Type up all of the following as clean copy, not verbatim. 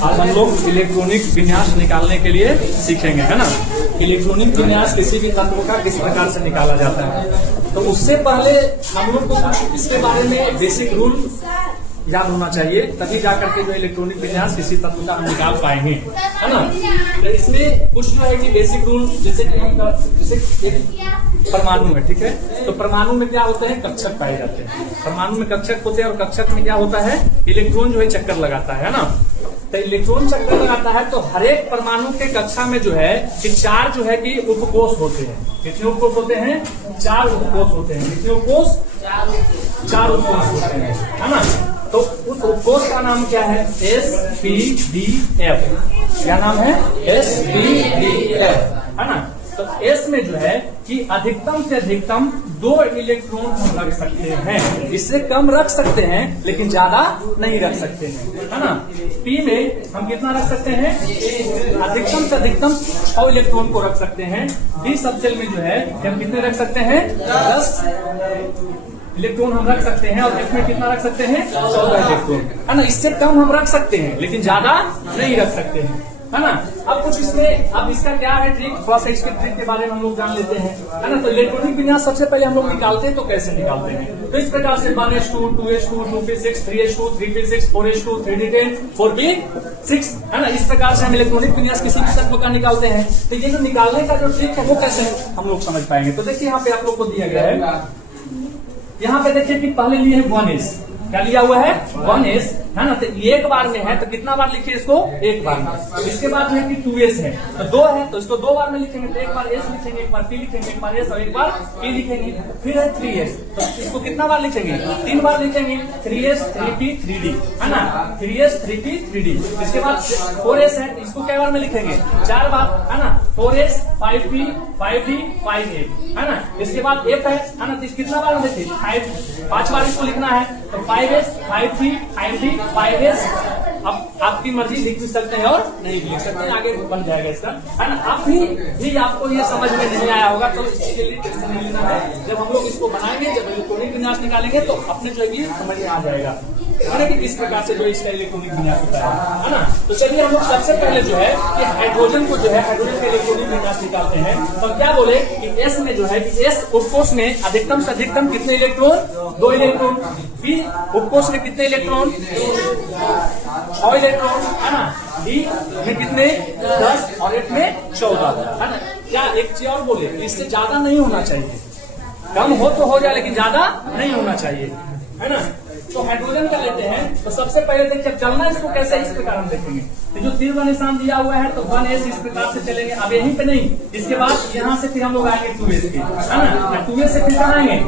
आज हम लोग इलेक्ट्रॉनिक विन्यास निकालने के लिए सीखेंगे, है ना। इलेक्ट्रॉनिक विन्यास किसी भी तत्व का किस प्रकार से निकाला जाता है। तो उससे पहले हम लोग को इसके बारे में बेसिक रूल याद होना चाहिए, तभी जाकर के जो इलेक्ट्रॉनिक विन्यास किसी तत्व का हम निकाल पाएंगे, है ना। तो इसमें कुछ जो है कि बेसिक रूल, जैसे एक परमाणु है, ठीक है। तो परमाणु में क्या होते हैं, कक्षक पाए जाते हैं। परमाणु में कक्षक होते हैं और कक्षक में क्या होता है, इलेक्ट्रॉन जो है चक्कर लगाता है ना। तो इलेक्ट्रॉन चक्कर लगाता है तो हर एक परमाणु के कक्षा में जो है कि 4 जो है कि उपकोष होते हैं। कितने उपकोष होते हैं, 4 उपकोष होते हैं। कितने उपकोष, 4 उपकोष होते हैं, है ना। तो उस उपकोष का नाम क्या है, SPDF। क्या नाम है, SPDF, है ना। तो S में जो है कि अधिकतम से अधिकतम 2 इलेक्ट्रॉन हम रख सकते हैं। इससे कम रख सकते हैं लेकिन ज्यादा नहीं रख सकते हैं, है ना। P में हम कितना रख सकते हैं, अधिकतम से अधिकतम 6 इलेक्ट्रॉन को रख सकते हैं। D सबसेल में जो है हम कितने रख सकते हैं, 10 इलेक्ट्रॉन हम रख सकते हैं। और इसमें कितना रख सकते हैं, 14 इलेक्ट्रॉन, है ना। इससे कम हम रख सकते हैं लेकिन ज्यादा नहीं रख सकते हैं, है ना। अब कुछ इसमें, अब इसका क्या है ट्रिक, थोड़ा सा इसके ट्रिक के बारे में हम लोग जान लेते हैं, है ना। तो इलेक्ट्रॉनिक विन्यास सबसे पहले हम लोग निकालते हैं, तो कैसे निकालते हैं, तो इस प्रकार से 1s2, 2s2, 2p6, 3s2, 3p6, 4s2, 3d10, 4p6, है ना। इस प्रकार से हम इलेक्ट्रॉनिक विन्यास किसी भी तत्व का निकालते हैं। तो ये जो निकालने का जो ट्रिक है वो कैसे हम लोग समझ पाएंगे। तो देखिए यहाँ पे आप लोग को दिया गया है, यहाँ पे देखिए कि पहले लिए है 1s, क्या लिया हुआ है, 1s, है ना। तो एक बार में है तो कितना बार लिखिए इसको, एक बार में। तो इसके बाद जो है कि 2s है तो 2 है तो इसको 2 बार में लिखेंगे। तो एक बार s लिखेंगे, एक बार p लिखेंगे, एक बार s और एक बार p लिखेंगे। फिर है 3s तो इसको कितना बार लिखेंगे, 3 बार लिखेंगे। 3s 3p 3d, है ना, 3s 3p 3d। इसके बाद 4s है इसको क्या बार में लिखेंगे, 4 बार, है ना। 4s 5p 5d 5a, है ना। इसके बाद f है ना, तो कितना बार लिखे, 5 बार इसको लिखना है। तो 5s 5p 5d 5s। अब आपकी मर्जी लिख भी सकते हैं और नहीं भी लिख सकते हैं, आगे बन जाएगा इसका, है ना। आप भी आपको ये समझ में नहीं आया होगा तो इसके लिए टेंशन नहीं लेना है। जब हम लोग इसको बनाएंगे, जब इलेक्ट्रॉनिक विन्यास निकालेंगे तो अपने जो है समझ में आ जाएगा, है ना, कि किस प्रकार से जो इसका इलेक्ट्रॉनिक विन्यास होता है ना। तो चलिए हम लोग सबसे पहले जो है कि हाइड्रोजन को जो है हाइड्रोजन का इलेक्ट्रॉनिक विन्यास निकालते हैं। तो क्या बोले कि S में जो है कि S उपकोष में अधिकतम से अधिकतम कितने इलेक्ट्रॉन, 2 इलेक्ट्रॉन। P उपकोष में कितने इलेक्ट्रॉन, 6 इलेक्ट्रॉन, है ना। D में कितने, 10 और F में 14, है ना। क्या एक चीज और बोले, इससे ज्यादा नहीं होना चाहिए, कम हो तो हो जाए लेकिन ज्यादा नहीं होना चाहिए, है ना। तो हाइड्रोजन का लेते हैं। तो सबसे पहले देखिए चलना इसको कैसे, इस प्रकार हम देखेंगे। तो जो तीर का निशान दिया हुआ है तो 1s इस प्रकार से चलेंगे। अब यहीं पे नहीं, इसके बाद यहाँ से फिर हम लोग आएंगे 2s के, है ना। 2s से फिर कहाँ आएंगे,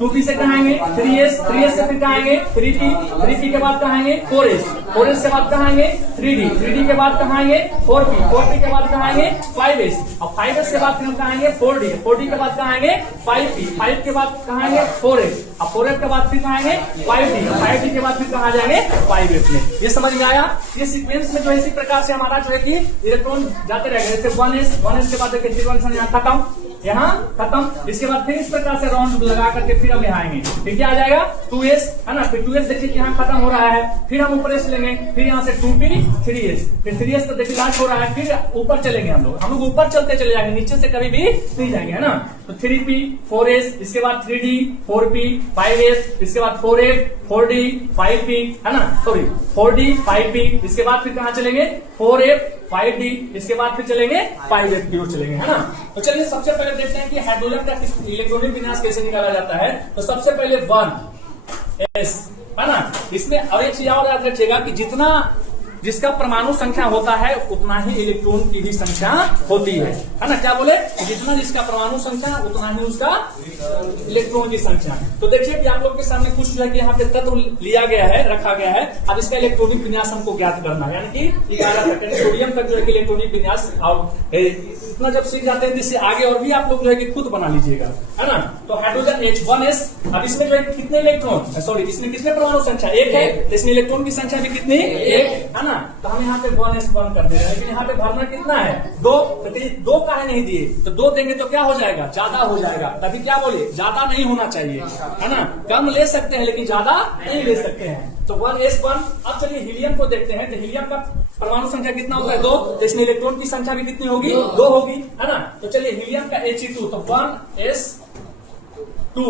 2p से कहाँ आएंगे 3s से फिर कहाँ आएंगे 3p के बाद कहाँ आएंगे 4s से बाद कहाँ आएंगे 3d के बाद कहाँ आएंगे 4p के बाद कहाँ आएंगे 5s, और 5s के बाद फिर हम कहाँ आएंगे 4d के बाद कहाँ आएंगे 5p के बाद कहाँ आएंगे 4s, और 4s के बाद फिर कहाँ आएंगे 5d के बाद फिर कहाँ जाएंगे 5s में। ये समझ में आया। ये सीक्वेंस में जो है इसी प्रकार से हमारा जो है कि इलेक्ट्रॉन जाते रहेंगे। जैसे 1s के बाद देखिए 3 यहाँ खत्म, यहाँ खत्म। इसके बाद फिर इस प्रकार से राउंड लगा करके फिर हम यहाँ आएंगे, फिर क्या आ जाएगा 2s, है ना। फिर 2s देखिए कि यहाँ खत्म हो रहा है, फिर हम ऊपर से लेंगे, फिर यहाँ से 2p 3s, फिर 3s तो देखिए लास्ट हो रहा है, फिर ऊपर चलेंगे हम लोग ऊपर चलते चले जाएंगे, नीचे से कभी भी नहीं जाएंगे, है ना। तो 3p 4s, इसके बाद 3d 4p 5s, इसके बाद 4f 4d 5p, है ना, सॉरी 4d 5p। इसके बाद फिर कहाँ चलेंगे 4f 5d, इसके बाद फिर चलेंगे 5f की ओर चलेंगे, है ना। तो चलिए सबसे पहले देखते हैं कि हाइड्रोजन का इलेक्ट्रॉनिक विन्यास कैसे निकाला जाता है। तो सबसे पहले 1s, है ना। इसमें और एक चीज और याद रखिएगा कि जिसका परमाणु संख्या होता है उतना ही इलेक्ट्रॉन की भी संख्या होती है ना। क्या बोले, जितना जिसका परमाणु संख्या उतना ही उसका इलेक्ट्रॉन की संख्या। तो देखिए कि आप लोग के सामने कुछ जो है कि यहाँ पे तत्व लिया गया है, रखा गया है। अब इसका इलेक्ट्रॉनिक विन्यास हमको ज्ञात करना है, यानी कि 11 तक सोडियम तक जो है इलेक्ट्रॉनिक विन्यास। और इतना जब सीख जाते हैं इससे आगे और भी आप लोग जो है कि खुद बना लीजिएगा, है ना। तो हाइड्रोजन H1s, अब इसमें जो है कितने इलेक्ट्रॉन, सॉरी इसमें कितने परमाणु संख्या 1 है, इसमें इलेक्ट्रॉन की संख्या भी कितनी 1, है ना। तो हम यहाँ पे 1s1 कर दे रहे हैं, लेकिन यहाँ पे भरना कितना है 2, तो कहिए 2 काहे नहीं दिए, तो 2 देंगे तो क्या हो जाएगा, ज्यादा हो जाएगा, तभी क्या बोले ज्यादा नहीं होना चाहिए, है ना। कम ले सकते हैं लेकिन ज्यादा नहीं ले सकते हैं। तो 1s1। अब चलिए हीलियम को देखते हैं, तो हीलियम का परमाणु संख्या कितना होता है 2, तो इसमें इलेक्ट्रॉन की संख्या भी कितनी होगी 2 होगी, है ना। तो चलिए हीलियम का He2, तो 1s2,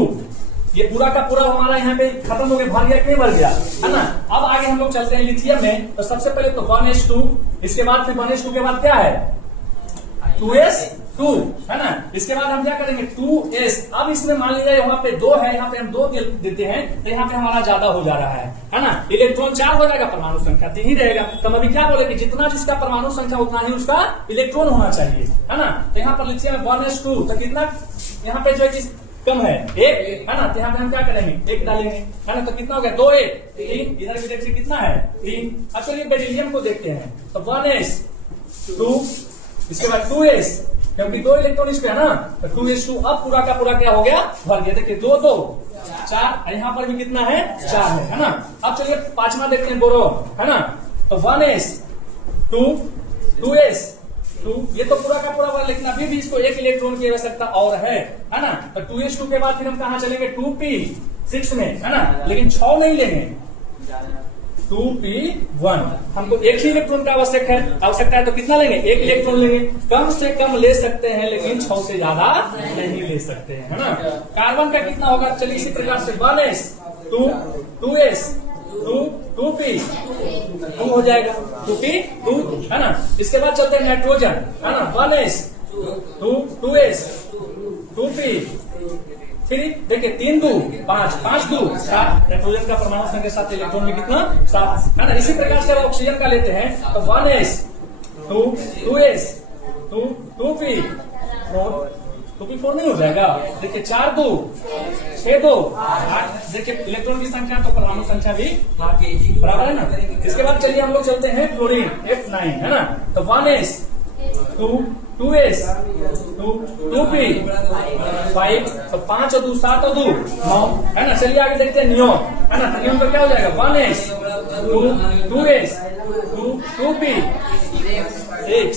ये पूरा का पूरा हमारा यहाँ पे खत्म हो गया, भर गया कि नहीं भर गया, है ना। अब आगे हम लोग चलते हैं लिथियम में, तो सबसे पहले तो 1s2, इसके बाद फिर 1s2 के बाद क्या है 2s2, है ना। इसके बाद हम क्या करेंगे 2s। अब इसमें मान लीजिए यहाँ पे 2 है, यहाँ पे हम 2 देते हैं, तो यहाँ पे हमारा ज्यादा हो जा रहा है ना। इलेक्ट्रॉन 4 हो जाएगा, परमाणु संख्या 3 ही रहेगा। तो हम अभी क्या बोले कि जितना जिसका परमाणु संख्या उतना ही उसका इलेक्ट्रॉन होना चाहिए, है ना। तो यहाँ पर लिथियम 1s2, तो कितना यहाँ पे जो है कम है 1, है ना। तो यहाँ पे हम क्या करेंगे 1 डालेंगे, है ना। तो कितना हो गया 2 1 3, इधर भी देखिए कितना है 3। अब चलिए बेरिलियम को देखते हैं, तो 1s2, इसके बाद 2s, क्योंकि 2 इलेक्ट्रॉन इस पे है ना, तो 2s2। अब पूरा का पूरा क्या हो गया भर गया, देखिए 2 2 4, यहाँ पर भी कितना है 4 है ना। अब चलिए 5वां देखते हैं बोरोन, है ना। तो 1s2 2s2, ये तो पूरा का पूरा हुआ, लेकिन अभी भी इसको 1 इलेक्ट्रॉन की आवश्यकता और है ना। तो 2s2 के बाद फिर हम कहाँ चलेंगे 2p6 में, है ना, लेकिन 6 नहीं लेंगे, 2p1। हमको 1 ही इलेक्ट्रॉन का आवश्यकता है, तो कितना लेंगे 1 इलेक्ट्रॉन लेंगे। कम से कम ले सकते हैं, लेकिन 6 से ज्यादा नहीं ले सकते हैं, है ना। कार्बन का कितना होगा, चलिए इसी प्रकार से 1s2 2s2 2p 2 हो जाएगा, 2p2, है ना। इसके बाद चलते हैं नाइट्रोजन, है ना, 1s2 2s 2p3, देखिए 3 2 5 5 2 7, नाइट्रोजन का परमाणु संख्या 7, इलेक्ट्रॉन में कितना 7, है ना। इसी प्रकार से ऑक्सीजन का लेते हैं, तो 1s2 2s 2p4 2p4 नहीं हो जाएगा, देखिए 4 2 6 2 8, देखिए इलेक्ट्रॉन की संख्या तो परमाणु संख्या भी बराबर है ना। इसके बाद चलिए हम लोग चलते हैं क्लोरीन F9, है ना। तो 1s2 2s 2p5, तो 5 और 2 7 और 2 9, है ना। चलिए आगे देखते हैं नियोन, है ना। नियोन का क्या हो जाएगा 1s2 2s 2p6,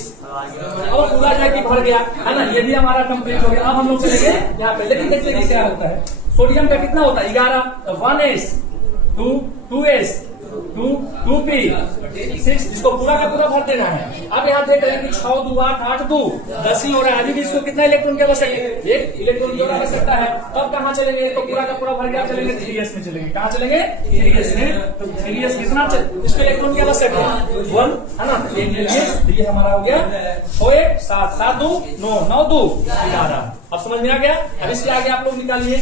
और पूरा जाके भर गया, है ना। ये भी हमारा कंप्लीट हो गया। अब हम लोग चलेंगे यहाँ पे, लेकिन देखिए क्या होता है, सोडियम का कितना होता है 11, तो 1s2 2s 2p6, इसको पूरा का पूरा भर देना है। अब यहाँ देख रहे हैं कि 6 2 8 8 2 10 ही हो रहा है, अभी भी इसको कितना इलेक्ट्रॉन की आवश्यकता है 1 इलेक्ट्रॉन की आवश्यकता है। तब कहाँ चलेंगे, तो पूरा का पूरा भर गया, चलेंगे 3s में चलेंगे। कहाँ चलेंगे 3s में, तो 3s कितना इसको इलेक्ट्रॉन की आवश्यकता है 1, है ना। तो ये हमारा हो गया 6 1 7 7 2 9 9 2 11। अब समझ में आ गया। अब इसके आगे आप लोग निकालिए